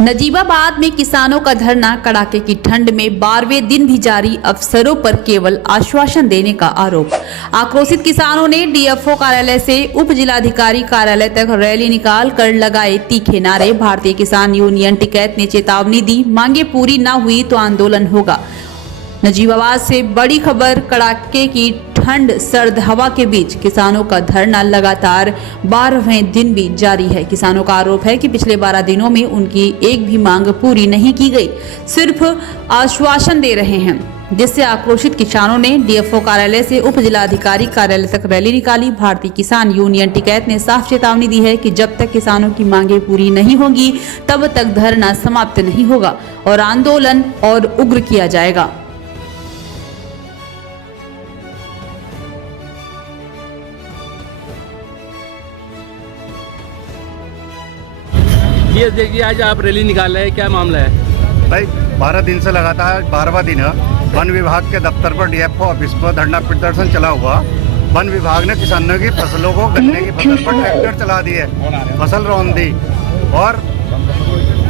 नजीबाबाद में किसानों का धरना, कड़ाके की ठंड में 12वें दिन भी जारी, अफसरों पर केवल आश्वासन देने का आरोप। आक्रोशित किसानों ने डीएफओ कार्यालय से उप जिलाधिकारी कार्यालय तक रैली निकाल कर लगाए तीखे नारे। भारतीय किसान यूनियन टिकैत ने चेतावनी दी, मांगे पूरी न हुई तो आंदोलन होगा। नजीबाबाद से बड़ी खबर, कड़ाके की ठंड सर्द हवा के बीच किसानों का धरना लगातार 12वें दिन भी जारी है। किसानों का आरोप है कि पिछले 12 दिनों में उनकी एक भी मांग पूरी नहीं की गई, सिर्फ आश्वासन दे रहे हैं, जिससे आक्रोशित किसानों ने डीएफओ कार्यालय से उप जिलाधिकारी कार्यालय तक रैली निकाली। भारतीय किसान यूनियन टिकैत ने साफ चेतावनी दी है कि जब तक किसानों की मांगे पूरी नहीं होगी तब तक धरना समाप्त नहीं होगा और आंदोलन और उग्र किया जाएगा। ये देखिए, आज आप रैली निकाल रहे हैं, क्या मामला है? भाई 12 दिन से लगातार 12वां दिन है। वन विभाग के दफ्तर पर डीएफओ ऑफिस पर धरना प्रदर्शन चला हुआ। वन विभाग ने किसानों की फसलों को, गन्ने की फसल पर ट्रैक्टर चला दिए, फसल रौंद दी और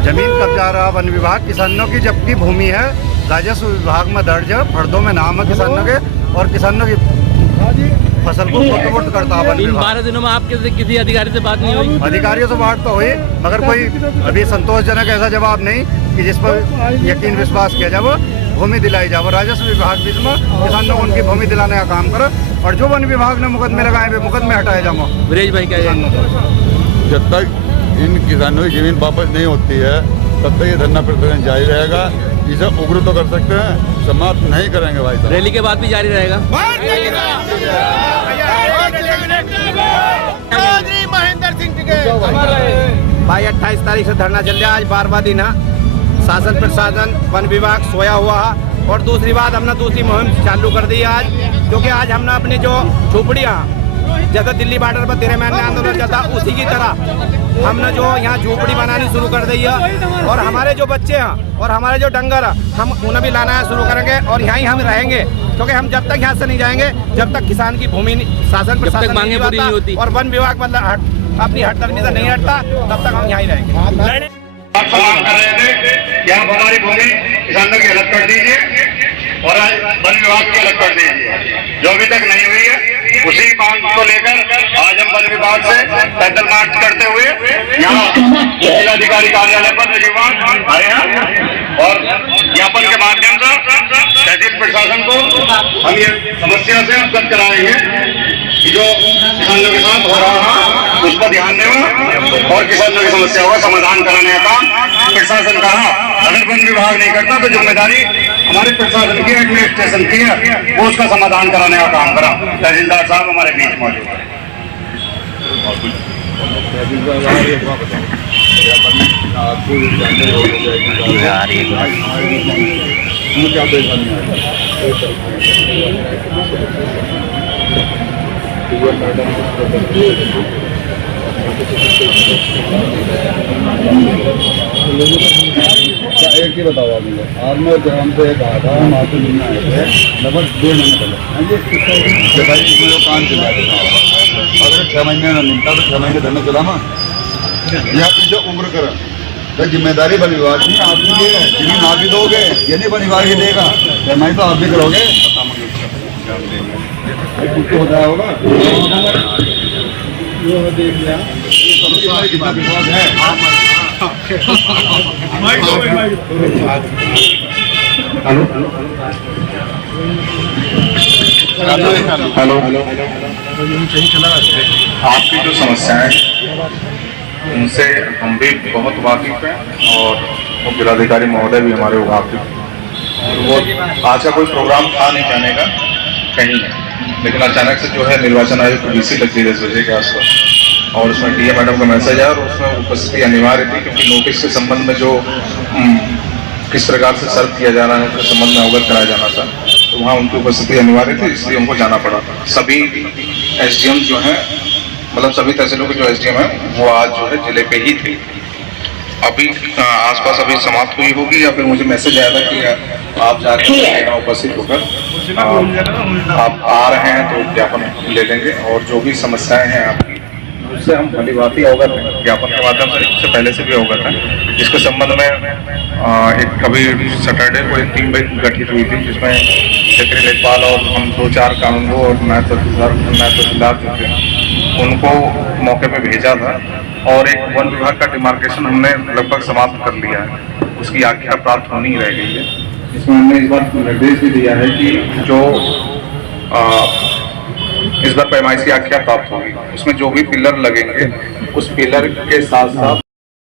जमीन कब्जा रहा वन विभाग किसानों की, जबकि भूमि है राजस्व विभाग में दर्ज है, फर्दों में नाम है किसानों के और किसानों की फसल को फोट करता है। इन 12 दिनों में आपके किसी अधिकारी से बात नहीं हुई? अधिकारियों से बात तो हुई, मगर कोई अभी संतोषजनक ऐसा जवाब नहीं कि जिस पर यकीन विश्वास किया जाए, भूमि दिलाई जाए। राजस्व विभाग भी इसमें किसानों को उनकी भूमि दिलाने का काम करे और जो वन विभाग ने मुकदमे लगाए वे मुकदमे हटाए जाओ। ब्रिज भाई, क्या जब तक इन किसानों की जमीन वापस नहीं होती है तब तक ये धरना प्रदर्शन जारी रहेगा। इसे उग्र तो कर सकते हैं, समाप्त नहीं करेंगे भाई। रैली के बाद भी जारी रहेगा। भाई 28 तारीख से धरना चल रहा है, आज 12वां दिन है। शासन प्रशासन वन विभाग सोया हुआ है और दूसरी बात हमने दूसरी मुहिम चालू कर दी है आज, क्योंकि आज हमने अपनी जो झोपड़ियाँ, जैसे दिल्ली बॉर्डर पर 13 महीने आंदोलन चलता उसी की तरह हमने जो यहाँ झोपड़ी बनानी शुरू कर दी है और हमारे जो बच्चे हैं और हमारे जो डंगर हम उन्हें भी लाना शुरू करेंगे और यहीं हम रहेंगे, क्योंकि हम जब तक यहाँ से नहीं जाएंगे जब तक किसान की भूमि शासन प्रशासन मांगे पूरी नहीं होती और वन विभाग मतलब अपनी हटकर्मी से नहीं हटता, तब तक हम यहाँ ही रहेंगे। सवाल कर रहे थे कि आप हमारी भूमि किसानों की अलग कर दीजिए और आज वन विभाग की अलग कर दीजिए, जो अभी तक नहीं हुई है। उसी मांग को लेकर आज हम वन विभाग से पैदल मार्च करते हुए यहाँ जिलाधिकारी कार्यालय पर नजीबाबाद आए हैं और ज्ञापन के माध्यम से तहसील प्रशासन को हम ये समस्या से अवगत कराएंगे कि जो किसानों के साथ हो रहा है उस पर ध्यान दें और किसानों की समस्याओं का समाधान कराने का काम प्रशासन का है। अगर वन विभाग नहीं करता तो जिम्मेदारी हमारे प्रशासन की, एडमिनिस्ट्रेशन की है, वो उसका समाधान कराने का काम करा। तहसीलदार साहब हमारे बीच मौजूद है। एक ही बताओ आप मुझे, आपने जब हमसे कहा था हम आपसे मिलने आए थे लगभग 2 महीने पहले, भाई इसमें जो काम चल रहा था अगर 6 महीने न मिलता तो 6 महीने धरना चला ना, या जो उम्र कर तो जिम्मेदारी वन विभाग की आपकी है, जमीन आप भी दोगे, ये नहीं वन विभाग ही देगा, पैमाई तो आप भी करोगे, कुछ हो जाए होगा कितना विश्वास है। हेलो, आपकी जो समस्याएं उनसे हम भी बहुत वाकिफ हैं और उप जिलाधिकारी महोदय भी हमारे वाकिफ हैं। वो आज का कोई प्रोग्राम था नहीं जाने का कहीं, लेकिन अचानक से जो है निर्वाचन आयोग को बीसी लग गई 10 बजे के आसपास और उसमें डीएम मैडम का मैसेज आया और उसमें उपस्थिति अनिवार्य थी, क्योंकि नोटिस के संबंध में जो किस प्रकार से सर्व किया जा रहा है उसके संबंध में अवगत कराया जाना था, तो वहाँ उनकी उपस्थिति अनिवार्य थी, इसलिए उनको जाना पड़ा। सभी एसडीएम जो हैं, मतलब सभी तहसीलों के जो एसडीएम हैं वो आज जो है जिले पे ही थे। अभी आसपास अभी समाप्त हुई होगी या फिर मुझे मैसेज आया था कि आप जाकर उपस्थित होकर आप आ रहे हैं तो ज्ञापन ले लेंगे और जो भी समस्याएं हैं आपकी से हम भलीभांति अवगत हैं, ज्ञापन के माध्यम से इससे पहले से भी अवगत हैं। इसके संबंध में एक अभी सैटरडे को एक टीम गठित हुई थी, जिसमें क्षेत्रीय लेखपाल और हम 2-4 कानूनगो और नायब तहसीलदार जो थे उनको मौके पे भेजा था, और एक वन विभाग का डिमार्केशन हमने लगभग समाप्त कर लिया है, उसकी आज्ञा प्राप्त होनी रह गई है। इसमें हमने इस बार निर्देश भी दिया है कि जो इस बार पैमाइश की आज्ञा प्राप्त होगी, उसमें जो भी पिलर लगेंगे उस पिलर के साथ साथ